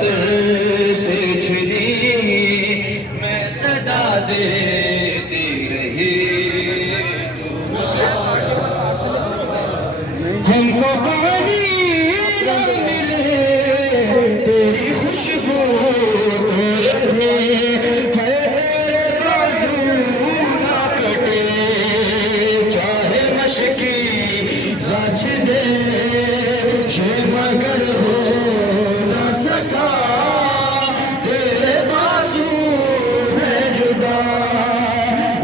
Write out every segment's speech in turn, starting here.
سر سے چھنی میں صدا دیتی رہی، ہم کو پانی نہ ملے تیری خوشبو تو رہے، ہے تیرے بازو نہ کٹے چاہے مشکی زچ دے، یہ مگر ہو نہ سکا تیرے بازو میں جدا،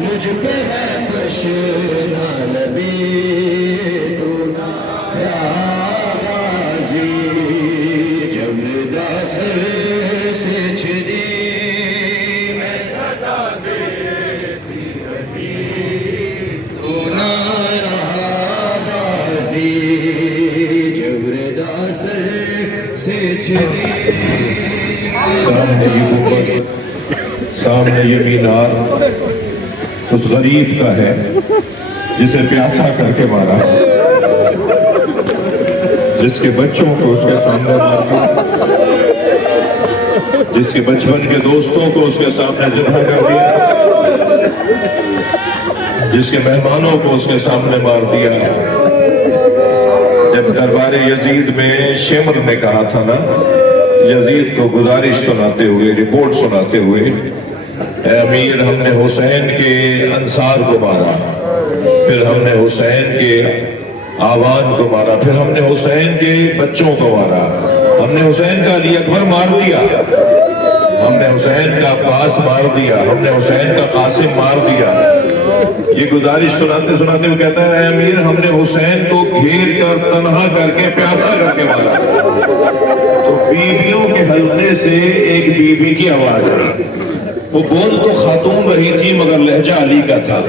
مجھ پہ ہے تشنا لبی تو راضی، جب ندا سر سے چھنی میں صدا دیتی رہی، تو ناراضی، جب ندا سر سے چھنی۔ سامنے یہ گنبد، سامنے یہ مینار اس غریب کا ہے جسے پیاسا کر کے مارا، جس کے بچوں کو اس کے سامنے مارا، جس کے بچپن کے دوستوں کو اس کے سامنے ذبح کر دیا، جس کے مہمانوں کو اس کے سامنے مار دیا۔ جب دربار یزید میں شمر نے کہا تھا نا، یزید کو گزارش سناتے ہوئے، رپورٹ سناتے ہوئے، اے امیر، ہم نے حسین کے انصار کو مارا، پھر ہم نے حسین کے آوان کو مارا، پھر ہم نے حسین کے بچوں کو مارا، ہم نے حسین کا علی اکبر مار دیا، ہم نے حسین کا عباس مار دیا، ہم نے حسین کا قاسم مار دیا۔ یہ گزارش سناتے سناتے وہ کہتا ہے، اے امیر، ہم نے حسین کو گھیر کر تنہا کر کے پیاسا کر کے مارا۔ تو بیویوں کے حلقے سے ایک بیوی کی آواز آئی، وہ بول تو خاتون رہی تھی مگر لہجہ علی کا تھا،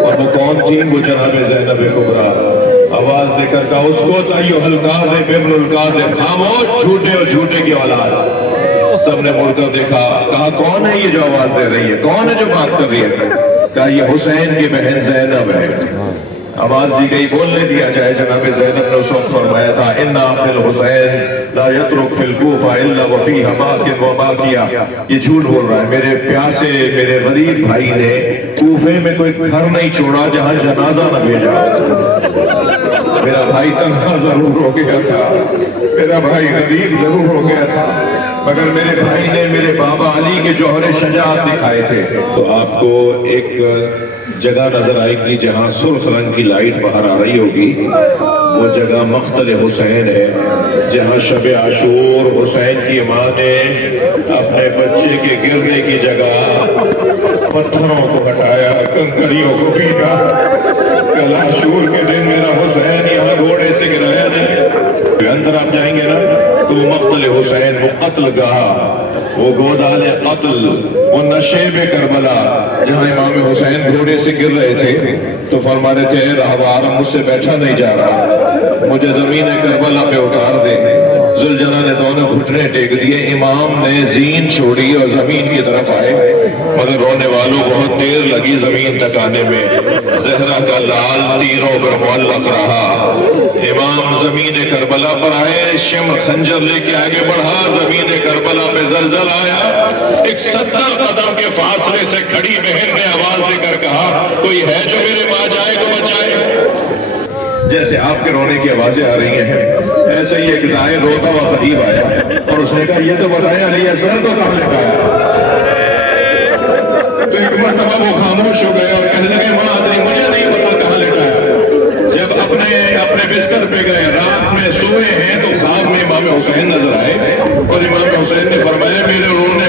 اور وہ کون تھی؟ وہ جناب زینب کبریٰ۔ آواز دے کر کہا، اس کو تائیو القاضی بن القاضی، خاموش، جھوٹے اور جھوٹے کی اولاد۔ سب نے مڑ کر دیکھا، کہا کون ہے یہ جو آواز دے رہی ہے، کون ہے جو بات کر رہی ہے؟ کہا یہ حسین کی بہن زینب ہے۔ آواز دی گئی، بولنے دیا جائے۔ جناب زینب نے اس وقت فرمایا تھا، اِنَّا فِي الْحُسَيْنِ لَا يَتْرُكْ فِي الْكُوفَةِ إِلَّا وَفِيهَا مَاكٍ وَمَاكِيَةٍ۔ یہ جھوٹ بول رہا ہے، میرے پیاسے، میرے غریب بھائی نے کوفے میں کوئی گھر نہیں چھوڑا جہاں جنازہ نہ بھیجا۔ میرا بھائی تنہا ضرور ہو گیا تھا، میرا بھائی غریب ضرور ہو گیا تھا، مگر میرے بھائی نے میرے بابا علی کے جوہر شجاعت دکھائے تھے۔ تو آپ کو ایک جگہ نظر آئے گی جہاں سرخ رنگ کی لائٹ باہر آ رہی ہوگی، وہ جگہ مقتل حسین ہے، جہاں شب عاشور حسین کی ماں نے اپنے بچے کے گرنے کی جگہ پتھروں کو ہٹایا، کنکریوں کو پیٹا۔ کل عاشور کے دن میرا حسین یہاں گھوڑے سے گرایا نہیں۔ اندر آپ جائیں گے نا تو وہ مقتل حسین، وہ قتل گاہ، وہ گودال قتل، وہ نشیب کربلا، جہاں امام حسین گھوڑے سے گر رہے تھے تو فرما رہے تھے، رہبار مجھ سے بیٹھا نہیں جا رہا، مجھے زمین کربلا پہ اتار دے۔ ذوالجلال نے دونوں گھٹنے ٹیک دیے، امام نے زین چھوڑی اور زمین کی طرف آئے، مگر رونے والوں بہت دیر لگی زمین تک آنے میں۔ زہرا کا لال تیروں پر معلق رہا۔ امام زمین کربلا پر آئے، شمع خنجر لے کے آگے بڑھا، زمین کربلا پہ زلزل آیا۔ ایک 70 قدم کے فاصلے سے کھڑی بہن نے آواز دے کر کہا، کوئی ہے جو میرے ماں جائے کو بچائے؟ جیسے آپ کے رونے کی آوازیں آ رہی ہیں، ایسے ہی ایک زائر روتا ہوا قریب آیا اور اس نے کہا، یہ تو بتایا علی اصغر کو کہاں لٹایا؟ تو ایک مرتبہ وہ خاموش ہو گئے اور کہنے لگے، ماں ادری، مجھے نہیں پتا کہاں لٹایا۔ جب اپنے بستر پہ گئے، رات میں سوئے ہیں تو خواب میں امام حسین نظر آئے اور امام حسین نے فرمایا، میرے رونے